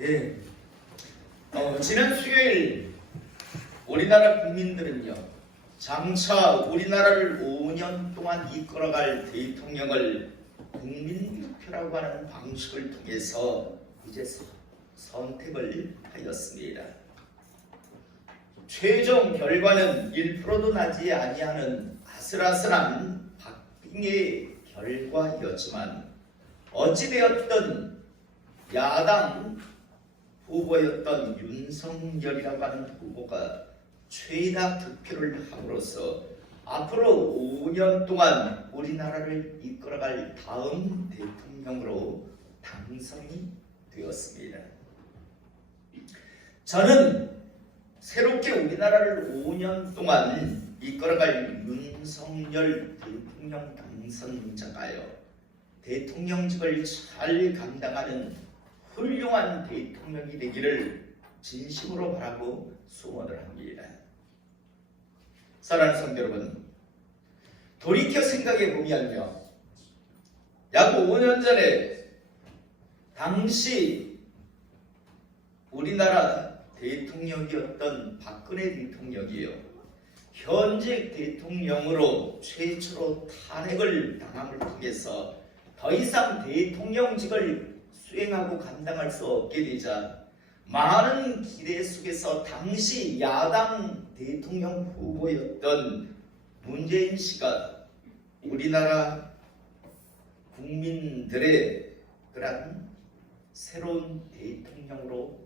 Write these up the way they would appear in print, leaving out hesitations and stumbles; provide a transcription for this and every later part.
예. 지난 수요일 우리나라 국민들은요, 장차 우리나라를 5년 동안 이끌어갈 대통령을 국민투표라고 하는 방식을 통해서 이제 선택을 하였습니다. 최종 결과는 1%도 나지 아니하는 아슬아슬한 박빙의 결과였지만 어찌되었든 야당 후보였던 윤석열이라고 하는 후보가 최다 득표를 함으로써 앞으로 5년 동안 우리나라를 이끌어갈 다음 대통령으로 당선이 되었습니다. 저는 새롭게 우리나라를 5년 동안 이끌어갈 윤석열 대통령 당선자가요, 대통령직을 잘 감당하는 훌륭한 대통령이 되기를 진심으로 바라고 소원을 합니다. 사랑하는 성도 여러분, 돌이켜 생각해 보면요, 약 5년 전에 당시 우리나라 대통령이었던 박근혜 대통령이요, 현직 대통령으로 최초로 탄핵을 당함을 통해서 더 이상 대통령직을 수행하고 감당할 수 없게 되자 많은 기대 속에서 당시 야당 대통령 후보였던 문재인 씨가 우리나라 국민들의 그런 새로운 대통령으로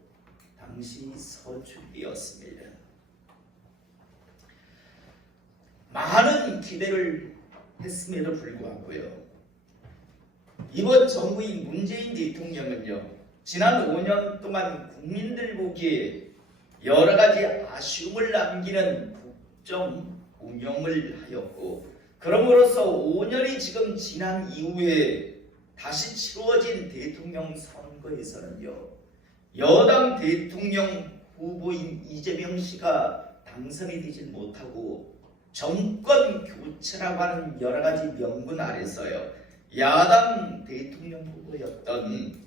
당시 선출되었습니다. 많은 기대를 했음에도 불구하고요, 이번 정부인 문재인 대통령은요, 지난 5년 동안 국민들 보기에 여러 가지 아쉬움을 남기는 국정 운영을 하였고, 그럼으로써 5년이 지금 지난 이후에 다시 치루어진 대통령 선거에서는요, 여당 대통령 후보인 이재명 씨가 당선이 되지 못하고 정권 교체라고 하는 여러 가지 명분 아래서요, 야당 대통령 후보였던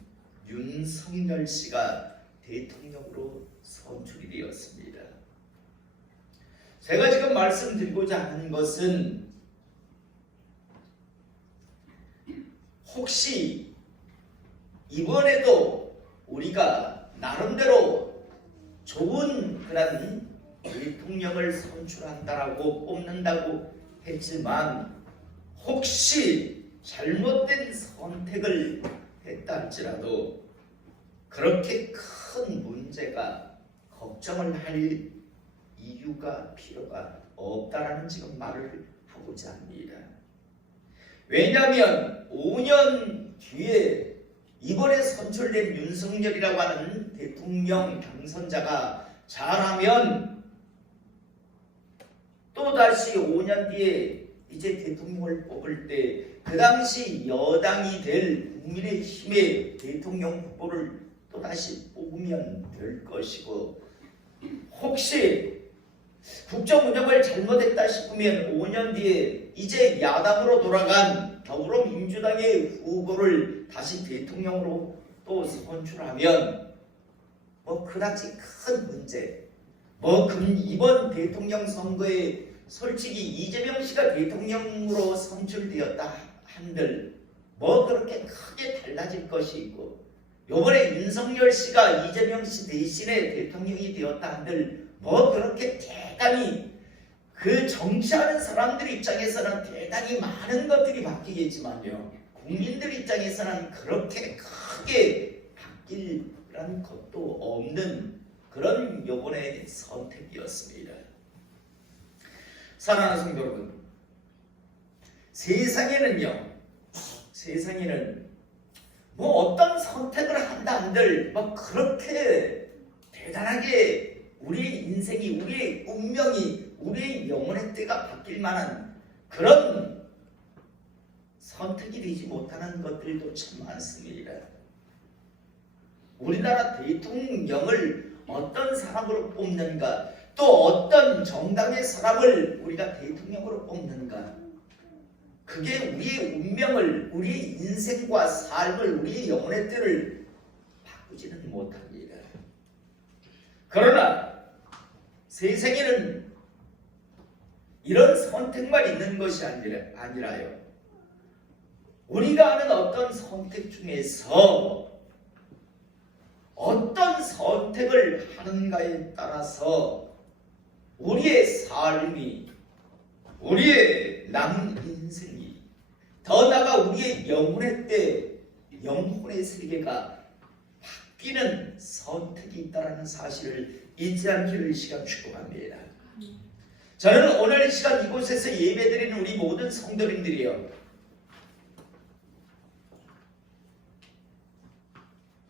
윤석열 씨가 대통령으로 선출이 되었습니다. 제가 지금 말씀드리고자 하는 것은, 혹시 이번에도 우리가 나름대로 좋은 그런 대통령을 선출한다라고 뽑는다고 했지만, 혹시 잘못된 선택을 했다 할지라도 그렇게 큰 문제가 걱정을 할 이유가 필요가 없다라는 지금 말을 하고자 합니다. 왜냐하면 5년 뒤에 이번에 선출된 윤석열이라고 하는 대통령 당선자가 잘하면 또다시 5년 뒤에 이제 대통령을 뽑을 때 그 당시 여당이 될 국민의힘의 대통령 후보를 또다시 뽑으면 될 것이고, 혹시 국정 운영을 잘못했다 싶으면 5년 뒤에 이제 야당으로 돌아간 더불어민주당의 후보를 다시 대통령으로 또 선출하면 그다지 큰 문제, 이번 대통령 선거에 솔직히 이재명 씨가 대통령으로 선출되었다 한들 그렇게 크게 달라질 것이 있고, 요번에 윤석열 씨가 이재명 씨 대신에 대통령이 되었다 한들 그렇게 대단히 그 정치하는 사람들 입장에서는 대단히 많은 것들이 바뀌겠지만요, 국민들 입장에서는 그렇게 크게 바뀔 것도 없는 그런 요번의 선택이었습니다. 사랑하는 성도 여러분, 세상에는 어떤 선택을 한다 한들 그렇게 대단하게 우리의 인생이, 우리의 운명이, 우리의 영혼의 때가 바뀔 만한 그런 선택이 되지 못하는 것들도 참 많습니다. 우리나라 대통령을 어떤 사람으로 뽑는가, 또 어떤 정당의 사람을 우리가 대통령으로 뽑는가, 그게 우리의 운명을, 우리의 인생과 삶을, 우리의 영혼의 때를 바꿀 바꾸지는 못합니다. 그러나 세상에는 이런 선택만 있는 것이 아니라요. 우리가 하는 어떤 선택 중에서 어떤 선택을 하는가에 따라서 우리의 삶이, 우리의 남은 인생이, 더 나아가 우리의 영혼의 세계가 바뀌는 선택이 있다는 사실을 잊지 않기를 이 시간 축복합니다. 저는 오늘 이 시간 이곳에서 예배드리는 우리 모든 성도님들이요,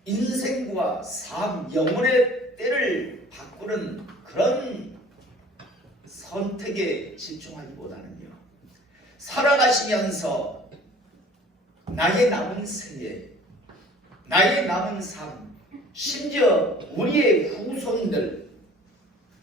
인생과 삶, 영혼의 때를 바꾸는 그런 선택에 집중하기보다는요, 살아가시면서 나의 남은 생애, 나의 남은 삶, 심지어 우리의 후손들,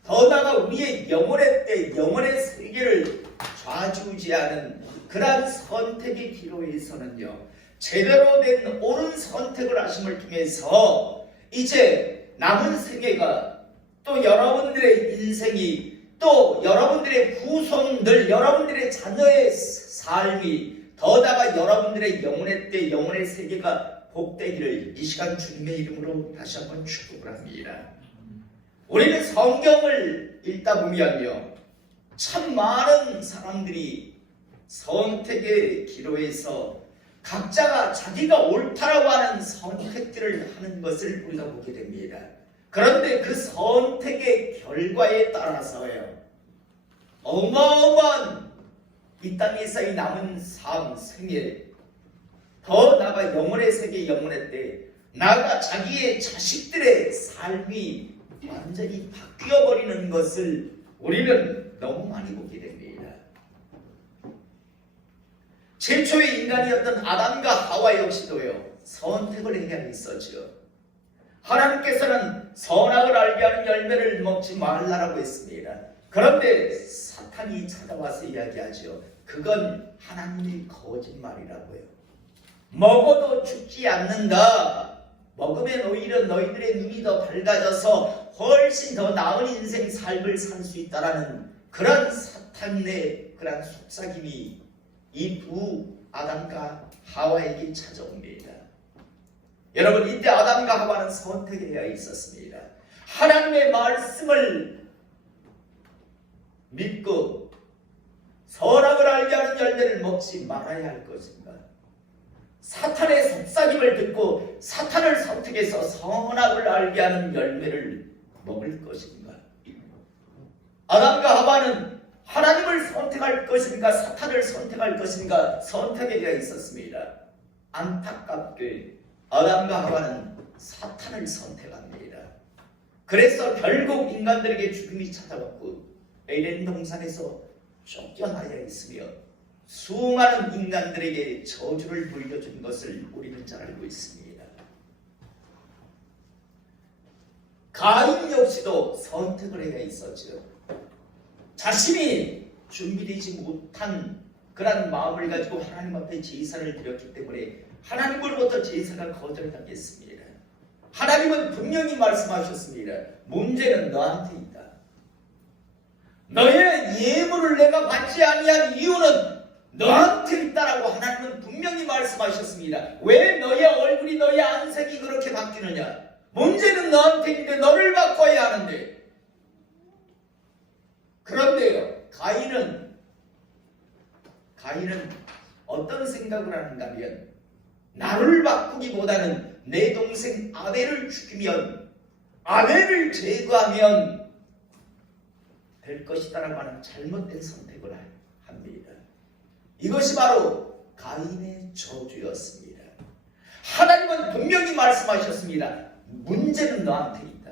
더 나아가 우리의 영혼의 때, 영혼의 세계를 좌지우지하는 그러한 선택의 기로에서는요, 제대로 된 옳은 선택을 하심을 통해서 이제 남은 생애가, 또 여러분들의 인생이, 또 여러분들의 후손들, 여러분들의 자녀의 삶이, 더 나아가 여러분들의 영혼의 때, 영혼의 세계가 복되기를 이 시간 주님의 이름으로 다시 한번 축복을 합니다. 우리는 성경을 읽다 보면요, 참 많은 사람들이 선택의 기로에서 각자가 자기가 옳다라고 하는 선택들을 하는 것을 우리가 보게 됩니다. 그런데 그 선택의 결과에 따라서요, 어마어마한 이 땅에서의 남은 삶, 생애, 더 나아가 영혼의 세계, 영혼의 때, 나아가 자기의 자식들의 삶이 완전히 바뀌어버리는 것을 우리는 너무 많이 보게 됩니다. 최초의 인간이었던 아담과 하와 역시도요, 선택을 해야 했었죠. 하나님께서는 선악을 알게 하는 열매를 먹지 말라라고 했습니다. 그런데 사탄이 찾아와서 이야기하죠. 그건 하나님의 거짓말이라고요. 먹어도 죽지 않는다. 먹으면 오히려 너희들의 눈이 더 밝아져서 훨씬 더 나은 인생 삶을 살 수 있다라는 그런 사탄의 그런 속삭임이 이 두 아담과 하와에게 찾아옵니다. 여러분, 이때 아담과 하와는 선택해야 있었습니다. 하나님의 말씀을 믿고 선악을 알게 하는 열매를 먹지 말아야 할 것인가? 사탄의 속삭임을 듣고 사탄을 선택해서 선악을 알게 하는 열매를 먹을 것인가? 아담과 하와는 하나님을 선택할 것인가, 사탄을 선택할 것인가 선택해야 있었습니다. 안타깝게 아담과 하와는 사탄을 선택합니다. 그래서 결국 인간들에게 죽음이 찾아왔고 에덴 동산에서 쫓겨나야 있으며 수많은 인간들에게 저주를 물려준 것을 우리는 잘 알고 있습니다. 가인 역시도 선택을 해야 있었죠. 자신이 준비되지 못한 그런 마음을 가지고 하나님 앞에 제사를 드렸기 때문에 하나님으로부터 제사가 거절당했습니다. 하나님은 분명히 말씀하셨습니다. 문제는 너한테 있다. 너의 예물을 내가 받지 아니한 이유는 너한테 있다라고 하나님은 분명히 말씀하셨습니다. 왜 너의 얼굴이, 너의 안색이 그렇게 바뀌느냐? 문제는 너한테 있는데 너를 바꿔야 하는데. 그런데요, 가인은 어떤 생각을 하는가 하면 나를 바꾸기보다는 내 동생 아벨을 죽이면, 아벨을 제거하면 될 것이다라고 하는 잘못된 선택을 합니다. 이것이 바로 가인의 저주였습니다. 하나님은 분명히 말씀하셨습니다. 문제는 너한테 있다.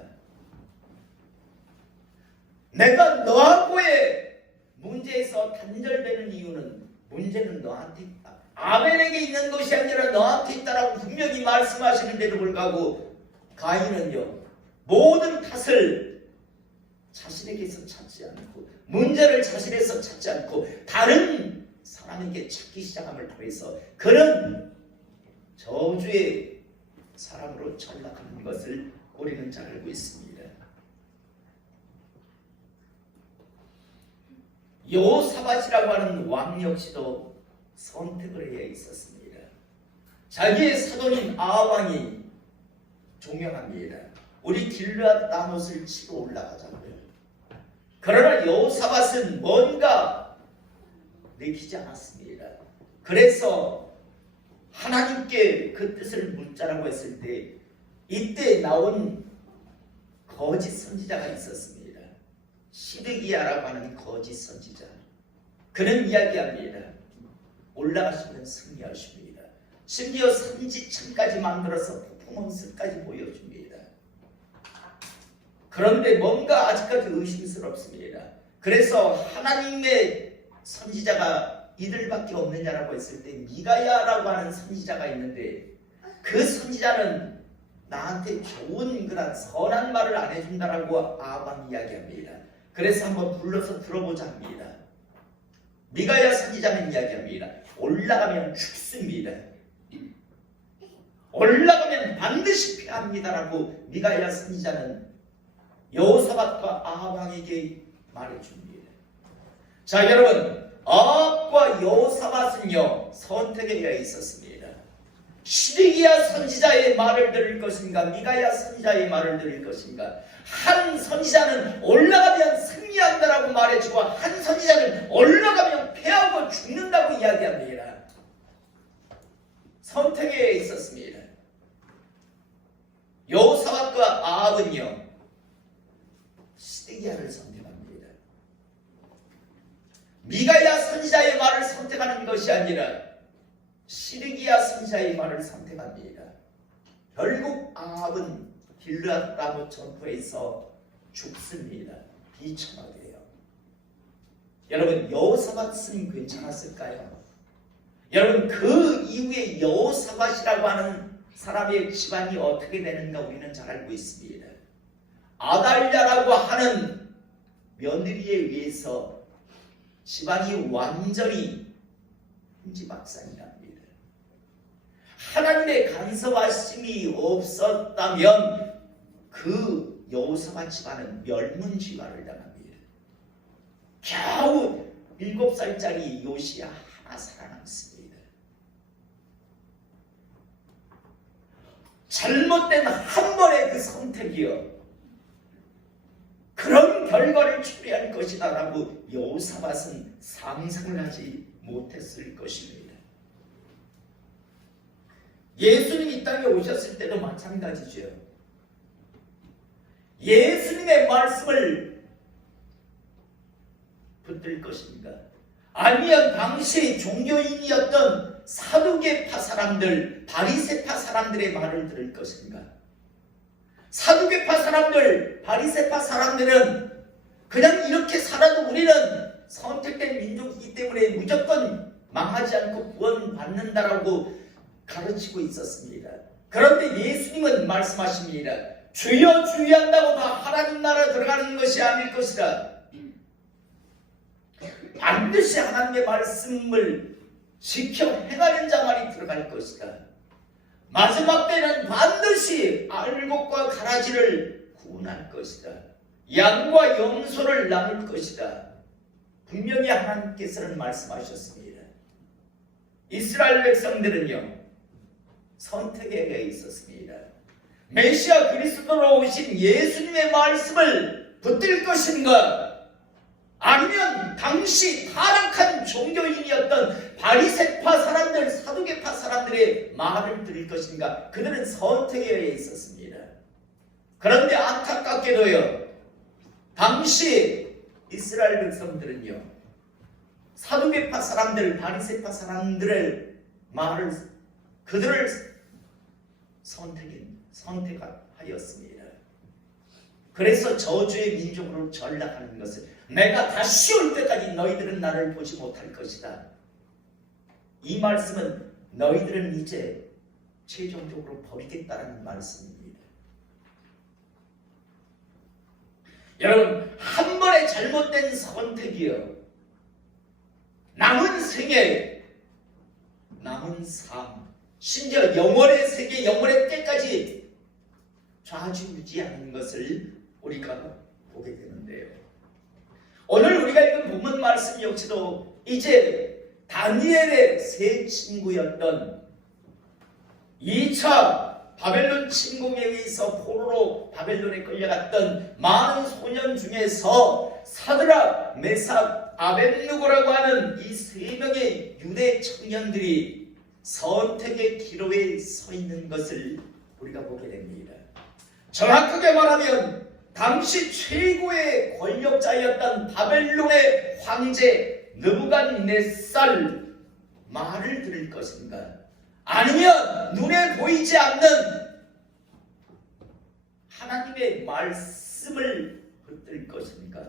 내가 너하고의 문제에서 단절되는 이유는 문제는 너한테 있다. 아벨에게 있는 것이 아니라 너한테 있다라고 분명히 말씀하시는데도 불구하고 가인은요, 모든 탓을 자신에게서 찾지 않고, 문제를 자신에서 찾지 않고 다른 사람에게 찾기 시작함을 통해서 그런 저주의 사람으로 전락하는 것을 우리는 잘 알고 있습니다. 여호사밧이라고 하는 왕 역시도 선택을 해야 있었습니다. 자기의 사돈인 아합왕이 종명합니다. 우리 길르앗 라못을 치러 올라가자고요. 그러나 여호사밧은 뭔가 내키지 않았습니다. 그래서 하나님께 그 뜻을 묻자라고 했을 때 이때 나온 거짓 선지자가 있었습니다. 시드기야라고 하는 거짓 선지자. 그는 이야기합니다. 올라가시면 승리하십니다. 심지어 선지층까지 만들어서 퍼포먼스까지 보여줍니다. 그런데 뭔가 아직까지 의심스럽습니다. 그래서 하나님의 선지자가 이들밖에 없느냐라고 했을 때 미가야라고 하는 선지자가 있는데 그 선지자는 나한테 좋은 그런 선한 말을 안 해준다라고 아합이 이야기합니다. 그래서 한번 불러서 들어보자 합니다. 미가야 선지자는 이야기합니다. 올라가면 죽습니다. 올라가면 반드시 패합니다라고 미가야 선지자는 여호사밧과 아합 왕에게 말해줍니다. 자, 여러분, 아합과 여호사밧은요 선택해야 있었습니다. 시드기야 선지자의 말을 들을 것인가, 미가야 선지자의 말을 들을 것인가. 한 선지자는 올라가면 승리한다라고 말해주고 한 선지자는 올라가면 패하고 죽는다고 이야기합니다. 선택해야 있었습니다. 여호사밧과 아합은요 시드기야를 선택합니다. 미가야 선지자의 말을 선택하는 것이 아니라 시드기야 선지자의 말을 선택합니다. 결국 아합은 길르앗 라못 전투에서 죽습니다. 비참하게요. 여러분, 여호사밧은 괜찮았을까요? 여러분, 그 이후에 여호사밧이라고 하는 사람의 집안이 어떻게 되는가 우리는 잘 알고 있습니다. 아달랴라고 하는 며느리에 의해서 집안이 완전히 흥지박산이랍니다. 하나님의 간섭하심이 없었다면 그 여호사밧 집안은 멸문지화를 당합니다. 겨우 7살짜리 요시야 하나 살아남습니다. 잘못된 한 번의 그 선택이요 그런 결과를 초래할 것이다 라고 여호사밧은 상상을 하지 못했을 것입니다. 예수님 이 땅에 오셨을 때도 마찬가지죠. 예수님의 말씀을 붙들 것인가, 아니면 당시 종교인이었던 사두개파 사람들, 바리새파 사람들의 말을 들을 것인가. 사두개파 사람들, 바리새파 사람들은 그냥 이렇게 살아도 우리는 선택된 민족이기 때문에 무조건 망하지 않고 구원받는다라고 가르치고 있었습니다. 그런데 예수님은 말씀하십니다. 주여 주여 한다고 다 하나님 나라 들어가는 것이 아닐 것이다. 반드시 하나님의 말씀을 지켜 행하는 자만이 들어갈 것이다. 마지막 때는 반드시 알곡과 가라지를 구분할 것이다. 양과 염소를 나눌 것이다. 분명히 하나님께서는 말씀하셨습니다. 이스라엘 백성들은요 선택에 있었습니다. 메시아 그리스도로 오신 예수님의 말씀을 붙들 것인가, 아니면 당시 타락한 종교인이었던 바리새파 사람들, 사두개파 사람들의 말을 들을 것인가. 그들은 선택에 있었습니다. 그런데 안타깝게도요 당시 이스라엘 백성들은요 사두개파 사람들, 바리새파 사람들의 말을, 그들을 선택하였습니다. 그래서 저주의 민족으로 전락하는 것을, 내가 다시 올 때까지 너희들은 나를 보지 못할 것이다. 이 말씀은 너희들은 이제 최종적으로 버리겠다라는 말씀입니다. 여러분, 한 번의 잘못된 선택이요 남은 생애, 남은 삶, 심지어 영원의 세계, 영원의 때까지 좌지우지하는 것을 우리가 보게 되는데요. 오늘 우리가 읽은 본문 말씀 역시도 이제 다니엘의 세 친구였던 2차 바벨론 침공에 의해서 포로로 바벨론에 끌려갔던 많은 소년 중에서 사드락, 메삭, 아벳느고라고 하는 이 세 명의 유대 청년들이 선택의 기로에 서 있는 것을 우리가 보게 됩니다. 정확하게 말하면 당시 최고의 권력자였던 바벨론의 황제 느부갓네살 말을 들을 것인가? 아니면 눈에 보이지 않는 하나님의 말씀을 붙들 것인가?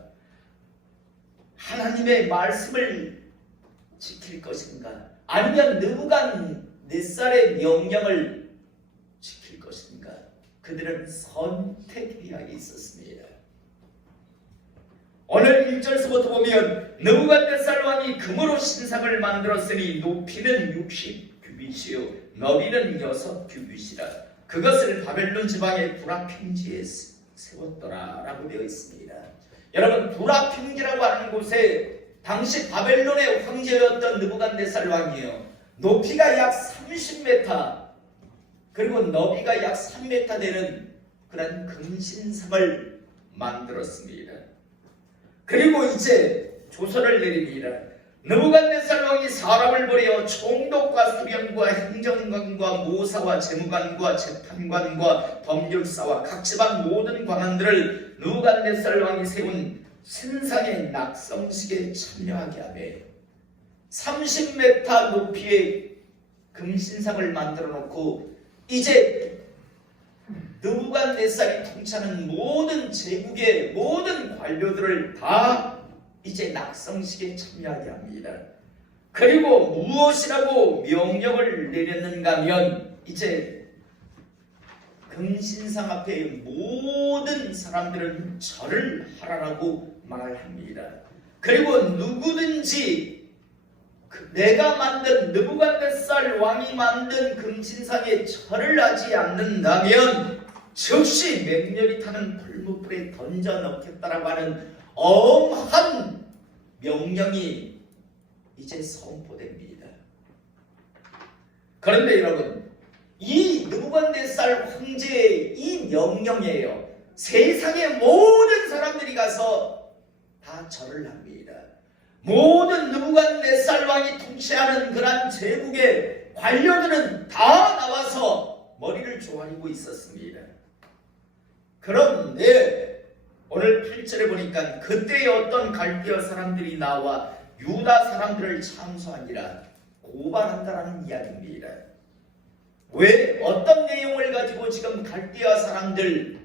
하나님의 말씀을 지킬 것인가? 아니면 느부갓네살의 명령을 지킬 것인가? 그들은 선택해야 있었습니다. 오늘 1절에서부터 보면 느부갓네살 왕이 금으로 신상을 만들었으니 높이는 60규빗이요 너비는 6규빗이라 그것을 바벨론 지방의 브라평지에 세웠더라 라고 되어 있습니다. 여러분, 브라평지라고 하는 곳에 당시 바벨론의 황제였던 느부갓네살 왕이요, 높이가 약 30m 그리고 너비가 약 3m 되는 그런 금신상을 만들었습니다. 그리고 이제 조서를 내립니다. 느부갓네살 왕이 사람을 보내어 총독과 수령과 행정관과 모사와 재무관과 재판관과 법률사와 각 지방 모든 관원들을 느부갓네살 왕이 세운 신상의 낙성식에 참여하게 하며 30m 높이의 금신상을 만들어 놓고 이제 느부갓네살이 통치하는 모든 제국의 모든 관료들을 다 이제 낙성식에 참여하게 합니다. 그리고 무엇이라고 명령을 내렸는가 하면 이제 금신상 앞에 모든 사람들은 절을 하라고 말합니다. 그리고 누구든지 내가 만든 느부갓네살 왕이 만든 금신상에 절을 하지 않는다면 즉시 맹렬히 타는 불못불에 던져 넣겠다라고 하는 엄한 명령이 이제 선포됩니다. 그런데 여러분, 이 느부갓네살 황제의 이 명령이에요. 세상의 모든 사람들이 가서 다 절을 합니다. 모든 느부갓네살 왕이 통치하는 그러한 제국의 관료들은 다 나와서 머리를 조아리고 있었습니다. 그런데 오늘 8절에 보니까 그때의 어떤 갈대아 사람들이 나와 유다 사람들을 참소하니라 고발한다라는 이야기입니다. 왜 어떤 내용을 가지고 지금 갈대아 사람들,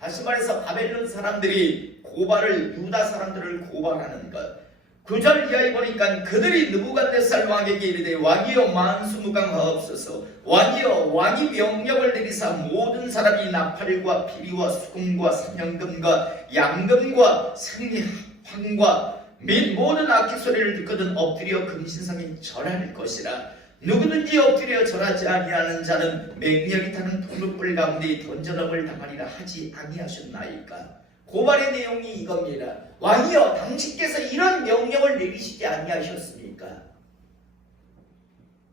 다시 말해서 바벨론 사람들이 유다 사람들을 고발하는 것. 9절 이하에 보니까 그들이 느부갓네살 왕에게 이르되 왕이여 만수무강하옵소서. 왕이여 왕이 명령을 내리사 모든 사람이 나팔과 피리와 수금과 사냥금과 양금과 생황과 및 모든 악기 소리를 듣거든 엎드려 금신상에 절할 것이라. 누구든지 엎드려 절하지 아니하는 자는 맹렬히 타는 풍물불 가운데 던져넘을 당하리라 하지 아니하셨나이까. 고발의 내용이 이겁니다. 왕이여 당신께서 이런 명령을 내리시지 아니하셨습니까?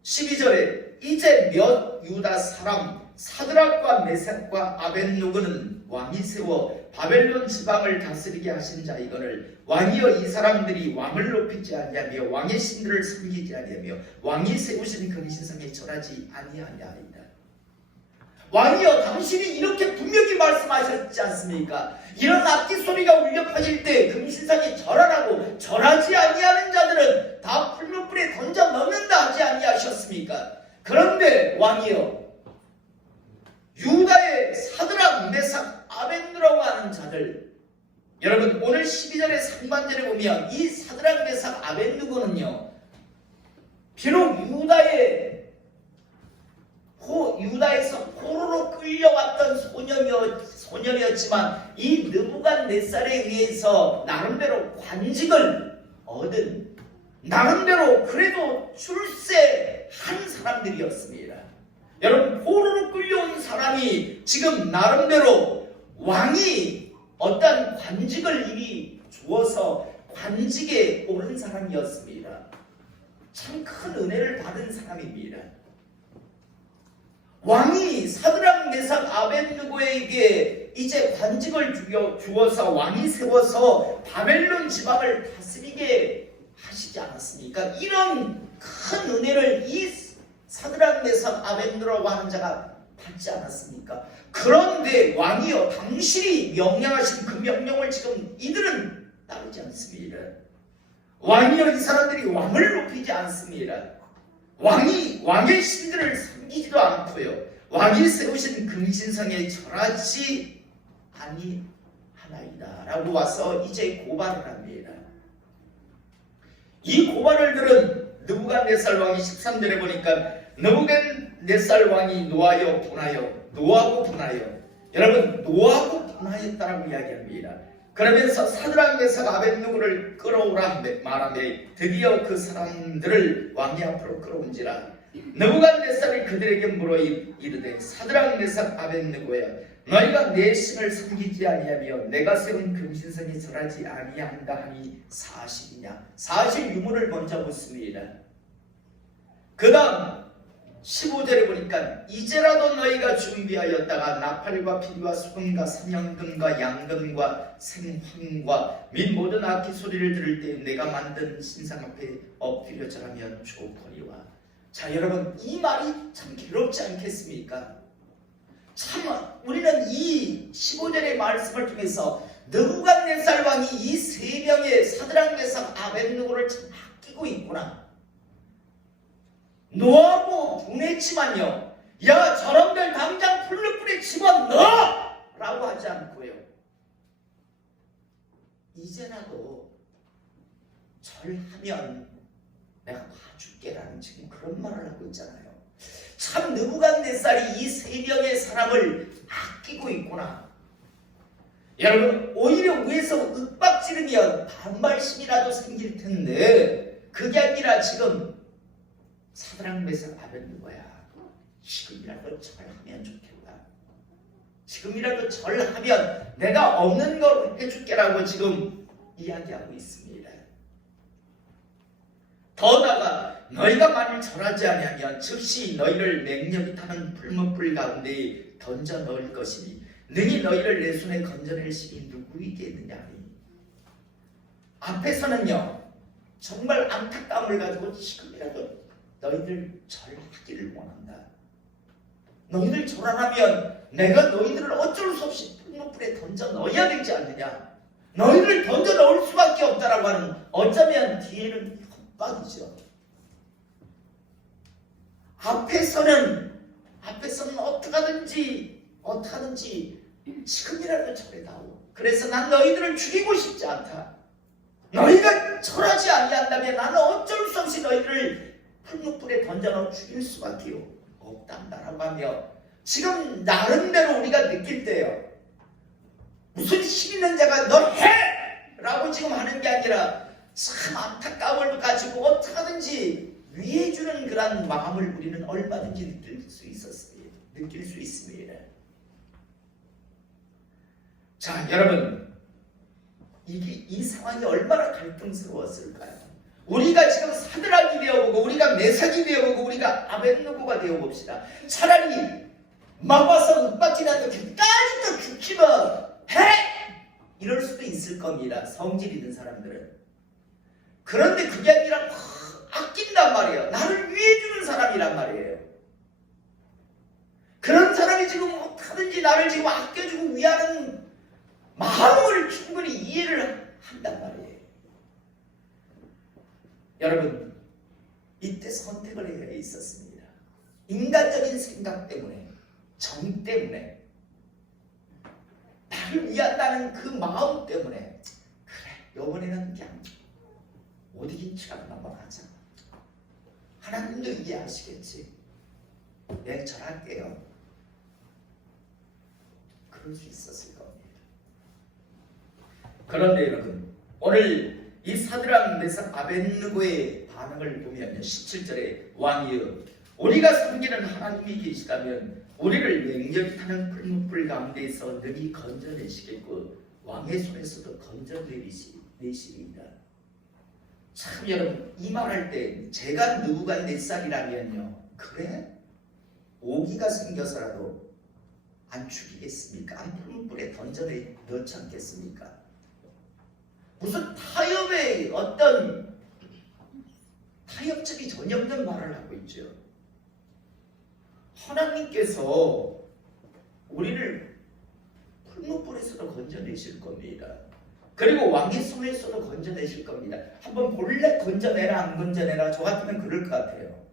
12절에 이제 몇 유다 사람 사드락과 메삭과 아벳느고는 왕이 세워 바벨론 지방을 다스리게 하신 자이거늘 왕이여 이 사람들이 왕을 높이지 아니하며 왕의 신들을 섬기지 아니하며 왕이 세우신 금신상에 절하지 아니하냐이다. 왕이여 당신이 이렇게 분명히 말씀하셨지 않습니까? 이런 악기 소리가 울려 퍼질 때 금신상에 절하라고, 절하지 아니하는 자들은 다 풀무불에 던져 넣는다 하지 아니하셨습니까? 그런데 왕이여 유다의 사드락, 메삭, 아벳느고라고 하는 자들, 여러분 오늘 12절의 상반절에 보면 이 사드락, 메삭, 아벳느고는요 비록 유다에서 포로로 끌려왔던 소년이었지만 이 느부갓네살에 의해서 나름대로 관직을 얻은, 나름대로 그래도 출세한 사람들이었습니다. 여러분, 포로로 끌려온 사람이 지금 나름대로 왕이 어떤 관직을 이미 주어서 관직에 오른 사람이었습니다. 참 큰 은혜를 받은 사람입니다. 왕이 사드락 메삭 아벳느고에게 이제 관직을 주어서 왕이 세워서 바벨론 지방을 다스리게 하시지 않았습니까? 이런 큰 은혜를 이 사드락 메삭 아벳느고라고 하는 자가 받지 않았습니까? 그런데 왕이여, 당신이 명령하신 그 명령을 지금 이들은 따르지 않습니다. 왕이여, 이 사람들이 왕을 높이지 않습니다. 왕의 신들을 섬기지도 않고요, 왕이 세우신 금신성에 절하지 아니하나이다 라고 와서 이제 고발을 합니다. 이 고발을 들은 느부갓네살 왕이 13절에 보니까 느부갓네살 왕이 노하고 분하여, 여러분, 노하고 분하였다라고 이야기합니다. 그러면서 사드락 메삭 아벳느고를 끌어오라 말하며 드디어 그 사람들을 왕이 앞으로 끌어온지라. 느부갓네살이 그들에게 물어 이르되 사드락 메삭 아벳느고야, 너희가 내 신을 섬기지 아니하며 내가 세운 금신성에 절하지 아니한다 하니 사실이냐? 사실 유무를 먼저 묻습니다. 그 다음 15절에 보니까 이제라도 너희가 준비하였다가 나팔과 피리와 소금과 사냥금과 양금과 생황과 및 모든 악기 소리를 들을 때 내가 만든 신상 앞에 엎드려 절하면 좋거니와. 자, 여러분, 이 말이 참 괴롭지 않겠습니까? 참 우리는 이 15절의 말씀을 통해서 느부갓네살 왕이 이 세 명의 사드락 메삭 아벳느고를 참 아끼고 있구나, 노하고 분했지만요, 야, 저놈들 당장 풀무불에 집어넣어! 라고 하지 않고요, 이제라도 절하면 내가 봐줄게 라는 지금 그런 말을 하고 있잖아요. 참 느부갓네살이 이 세 명의 사람을 아끼고 있구나. 여러분, 오히려 위에서 윽박지르면 반발심이라도 생길 텐데 그게 아니라 지금 사드락 메삭 아벳느고야, 지금이라도 절하면 좋겠다, 지금이라도 절하면 내가 없는 걸 해줄게라고 지금 이야기하고 있습니다. 더 나아가 너희가 만일 절하지 아니하면 즉시 너희를 맹력이 타는 불못불 가운데 던져 넣을 것이니 능히 너희를 내 손에 건져낼 신이 누구이겠느냐 하니. 앞에서는요, 정말 안타까움을 가지고 지금이라도 너희들 절하기를 원한다, 너희들 절 안 하면 내가 너희들을 어쩔 수 없이 불못불에 던져 넣어야 되지 않느냐, 너희들을 던져 넣을 수밖에 없다라고 하는, 어쩌면 뒤에는 협박이죠. 앞에서는 어떡하든지 지금이라도 절해다오. 그래서 난 너희들을 죽이고 싶지 않다. 너희가 절하지 아니한다면 나는 어쩔 수 없이 너희들을 풀무불에 던져넣어 죽일 수밖에 없단다라고 하며, 지금 나름대로 우리가 느낄 때요, 무슨 힘 있는 자가 널 해! 라고 지금 하는 게 아니라 참 안타까움을 가지고 어떡하든지 위해주는 그런 마음을 우리는 얼마든지 느낄 수 있습니다. 자, 여러분, 이 상황이 얼마나 갈등스러웠을까요? 우리가 지금 사드락이 되어보고 우리가 메삭이 되어보고 우리가 아벳느고가 되어봅시다. 차라리 막 와서 윽박지나도 끝까지 죽지마 해! 이럴 수도 있을 겁니다, 성질 있는 사람들은. 그런데 그게 아니라 아낀단 말이에요. 나를 위해주는 사람이란 말이에요. 그런 사람이 지금 어떻게든지 나를 지금 아껴주고 위하는 마음을 충분히 이해를 한단 말이에요. 여러분, 이때 선택을 해야 있었습니다. 인간적인 생각 때문에, 정 때문에, 나를 위한다는 그 마음 때문에, 그래, 이번에는 그냥 못 이긴 척 한번 하자. 하나님도 이해하시겠지. 네, 절할게요. 그럴 수 있었을 겁니다. 그런데 여러분, 오늘 이 사드락 메삭 아벳느고의 반응을 보면 17절에 왕이여, 우리가 섬기는 하나님이 계시다면 우리를 맹렬히 타는 풀무불 가운데서 능히 건져내시겠고 왕의 손에서도 건져내시리이다. 참 여러분, 이 말할 때 제가 느부갓네살이라면요, 그래? 오기가 생겨서라도 안 죽이겠습니까? 안 풀무불에 던져내 넣지 않겠습니까? 무슨 타협의 어떤 타협적이 전혀 없는 말을 하고 있죠. 하나님께서 우리를 풀무불에서도 건져내실 겁니다. 그리고 왕의 손에서도 건져내실 겁니다. 한번 볼래? 건져내라 안 건져내라? 저 같으면 그럴 것 같아요.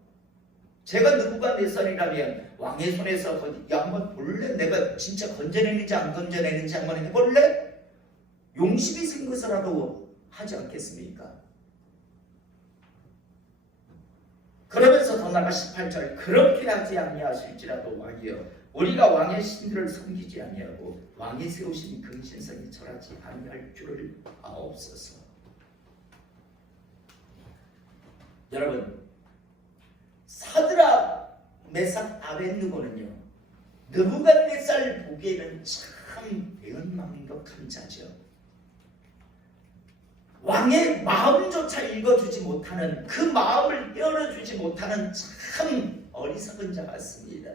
제가 느부갓네살이라면 왕의 손에서 한번 볼래? 내가 진짜 건져내는지 안 건져내는지 한번 해볼래? 용심이 생겨서라도 하지 않겠습니까? 그러면서 더 나아가 18절 그렇게 하지 아니하실지라도 왕이여 우리가 왕의 신들을 섬기지 아니하고 왕이 세우신 금신상에 절하지 아니할 줄을 아옵소서. 여러분, 사드락 메삭 아벳느고는요, 느부갓네살 보기에는 참 배은망덕한 자죠. 왕의 마음조차 읽어주지 못하는, 그 마음을 열어주지 못하는 참 어리석은 자 같습니다.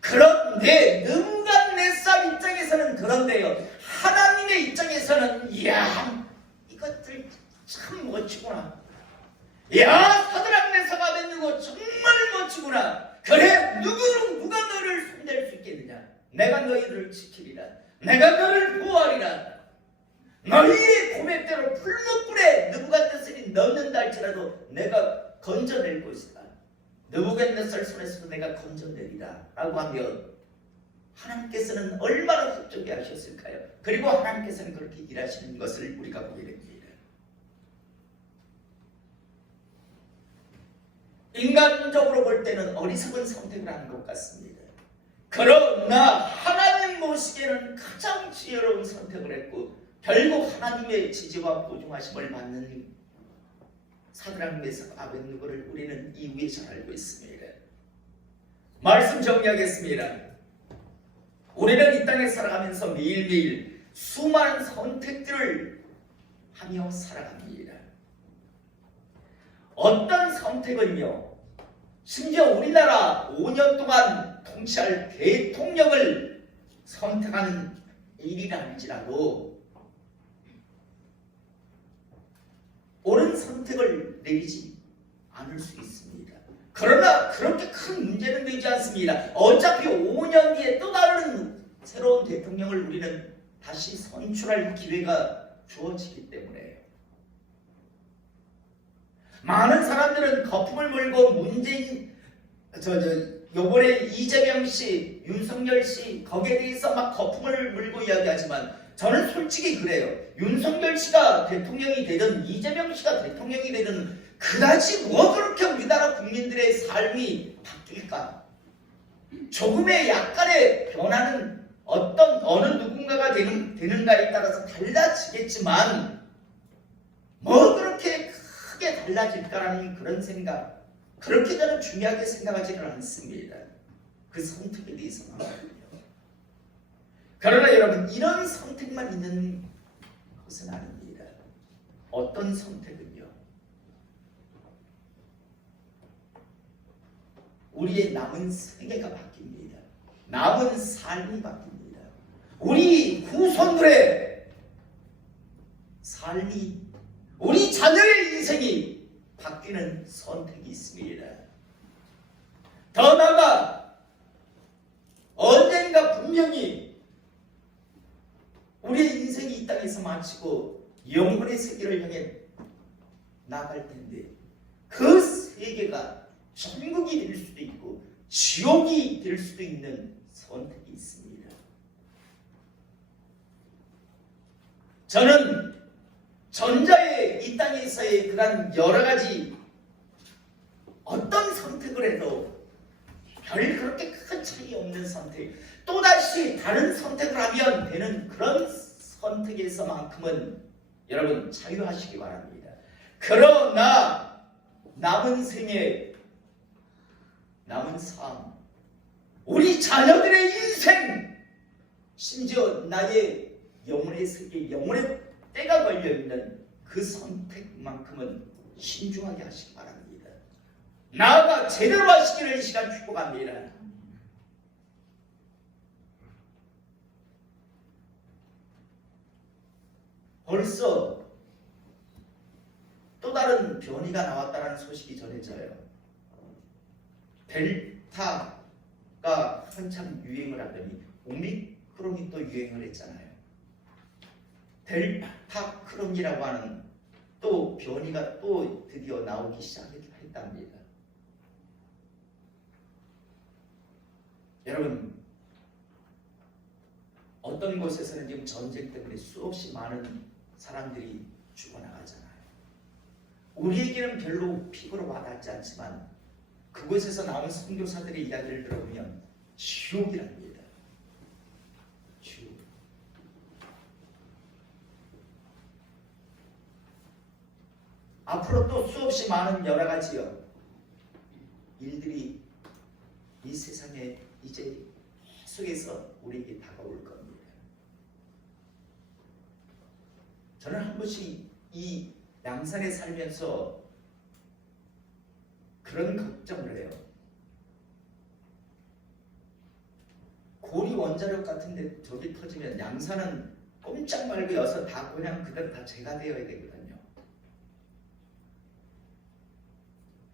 그런데 느부갓네살 입장에서는 그런데요, 하나님의 입장에서는 이야, 이것들 참 멋지구나. 야, 사드락 메삭 아벳느고 정말 멋지구나. 그래, 누가 너를 손댈 수 있겠느냐? 내가 너희를 지키리라. 내가 너를 보호하리라. 너희의 고백대로 풀무불에 느부갓네살이 넣는다 할지라도 내가 건져낼 것이다. 느부갓네살 손에서도 내가 건져내리라 라고 하면 하나님께서는 얼마나 흡족해 하셨을까요? 그리고 하나님께서는 그렇게 일하시는 것을 우리가 보게 됩니다. 인간적으로 볼 때는 어리석은 선택을 하는 것 같습니다. 그러나 하나님 보시기에는 가장 지혜로운 선택을 했고 결국 하나님의 지지와 보증하심을 받는 사드락 메삭 아벳느고를 우리는 이후에 잘 알고 있습니다. 말씀 정리하겠습니다. 우리는 이 땅에 살아가면서 매일매일 수많은 선택들을 하며 살아갑니다. 어떤 선택은요, 심지어 우리나라 5년 동안 통치할 대통령을 선택하는 일이라 할지라도 옳은 선택을 내리지 않을 수 있습니다. 그러나 그렇게 큰 문제는 되지 않습니다. 어차피 5년 뒤에 또 다른 새로운 대통령을 우리는 다시 선출할 기회가 주어지기 때문에 많은 사람들은 거품을 물고 문재인 요번에 이재명 씨, 윤석열 씨 거기에 대해서 막 거품을 물고 이야기하지만 저는 솔직히 그래요. 윤석열 씨가 대통령이 되든 이재명 씨가 대통령이 되든 그다지 뭐 그렇게 우리나라 국민들의 삶이 바뀔까? 조금의 약간의 변화는 어느 누군가가 되는가에 따라서 달라지겠지만 뭐 그렇게 크게 달라질까라는 그런 생각, 그렇게 저는 중요하게 생각하지는 않습니다. 그 선택에 대해서는. 그러나 여러분, 이런 선택만 있는 것은 아닙니다. 어떤 선택은요, 우리의 남은 생애가 바뀝니다. 남은 삶이 바뀝니다. 우리 후손들의 삶이, 우리 자녀의 인생이 바뀌는 선택이 있습니다. 더 나아가 언젠가 분명히 우리의 인생이 이 땅에서 마치고 영혼의 세계를 향해 나갈 텐데 그 세계가 천국이 될 수도 있고 지옥이 될 수도 있는 선택이 있습니다. 저는 전자의 이 땅에서의 그런 여러 가지 어떤 선택을 해도 별 그렇게 큰 차이 없는 선택, 또다시 다른 선택을 하면 되는 그런 선택에서만큼은 여러분 자유하시기 바랍니다. 그러나 남은 생에 남은 삶, 우리 자녀들의 인생, 심지어 나의 영혼의 세계, 영혼의 때가 걸려있는 그 선택만큼은 신중하게 하시기 바랍니다. 나아가 제대로 하시기를 이 시간 축복합니다. 벌써 또 다른 변이가 나왔다는 소식이 전해져요. 델타가 한참 유행을 하더니 오미크론이 또 유행을 했잖아요. 델타 크론이라고 하는 또 변이가 또 드디어 나오기 시작했답니다. 여러분, 어떤 곳에서는 지금 전쟁 때문에 수없이 많은 사람들이 죽어나가잖아요. 우리에게는 별로 피부로 와닿지 않지만 그곳에서 나온 선교사들의 이야기를 들어보면 지옥이랍니다. 지옥. 앞으로 또 수없이 많은 여러 가지 일들이 이 세상에 이제 계속해서 우리에게 다가올 겁니다. 저는 한 번씩 이 양산에 살면서 그런 걱정을 해요. 고리 원자력 같은데 저기 터지면 양산은 꼼짝 말고 여서 다 그냥 그대로 다 재가 되어야 되거든요.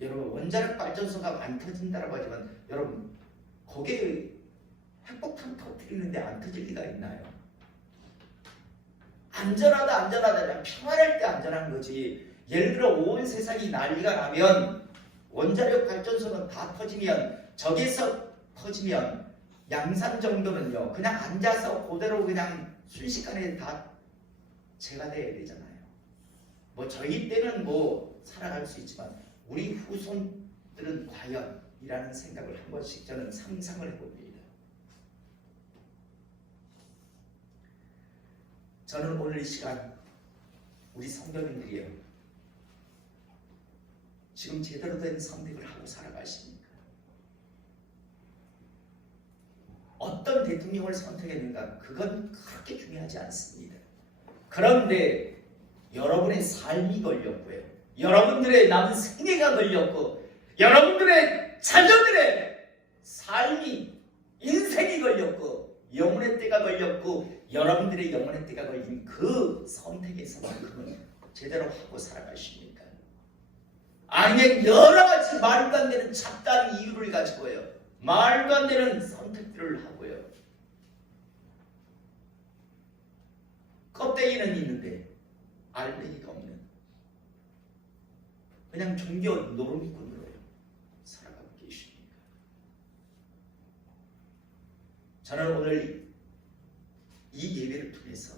여러분, 원자력 발전소가 안 터진다라고 하지만 여러분, 거기에 핵폭탄 터뜨리는데 안 터질 리가 있나요? 안전하다 그냥 평안할 때 안전한 거지. 예를 들어 온 세상이 난리가 나면 원자력 발전소는 다 터지면, 저기서 터지면 양산 정도는요 그냥 앉아서 그대로 그냥 순식간에 다 재가 돼야 되잖아요. 뭐 저희 때는 뭐 살아갈 수 있지만 우리 후손들은 과연 이라는 생각을 한 번씩 저는 상상을 해봅니다. 저는 오늘 이 시간 우리 성도님들이요, 지금 제대로 된 선택을 하고 살아가십니까? 어떤 대통령을 선택했는가 그건 그렇게 중요하지 않습니다. 그런데 여러분의 삶이 걸렸고요, 여러분들의 남은 생애가 걸렸고, 여러분들의 자녀들의 삶이, 인생이 걸렸고, 영혼의 때가 걸렸고, 여러분들의 영혼의 때가 걸린 그 선택에서만큼은 제대로 하고 살아가십니까? 아니면 여러 가지 말도 안 되는 잡다한 이유를 가지고요, 말도 안 되는 선택들을 하고요, 껍데기는 있는데 알맹이가 없는 그냥 종교 노름꾼으로 살아가고 계십니까? 저는 오늘 이 예배를 통해서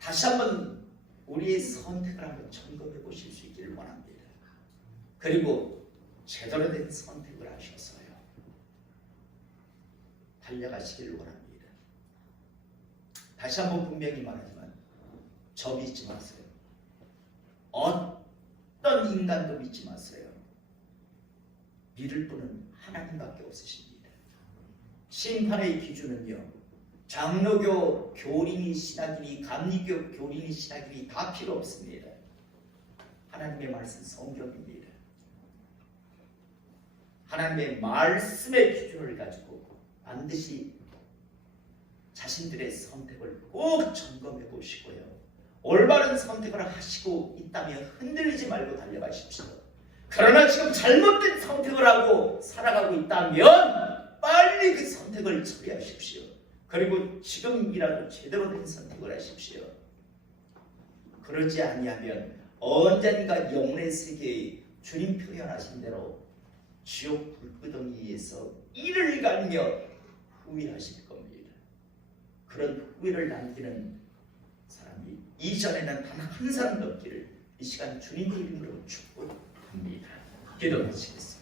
다시 한번 우리의 선택을 한번 점검해 보실 수 있기를 원합니다. 그리고 제대로 된 선택을 하셔서요 달려가시기를 원합니다. 다시 한번 분명히 말하지만 저 믿지 마세요. 어떤 인간도 믿지 마세요. 믿을 분은 하나님밖에 없으십니다. 심판의 기준은요, 장로교 교린이 신학이니 감리교 교린이 신학이니 다 필요 없습니다. 하나님의 말씀 성경입니다. 하나님의 말씀의 기준을 가지고 반드시 자신들의 선택을 꼭 점검해 보시고요, 올바른 선택을 하시고 있다면 흔들리지 말고 달려가십시오. 그러나 지금 잘못된 선택을 하고 살아가고 있다면 빨리 그 선택을 처리하십시오. 그리고 지금이라도 제대로 된 선택을 하십시오. 그러지 아니하면 언젠가 영혼의 세계에 주님 표현하신 대로 지옥 불구덩이에서 이를 갈며 후회하실 겁니다. 그런 후회를 남기는 사람이 이전에는 단 한 사람도 없기를 이 시간 주님의 이름으로 축복합니다. 기도하시겠습니다.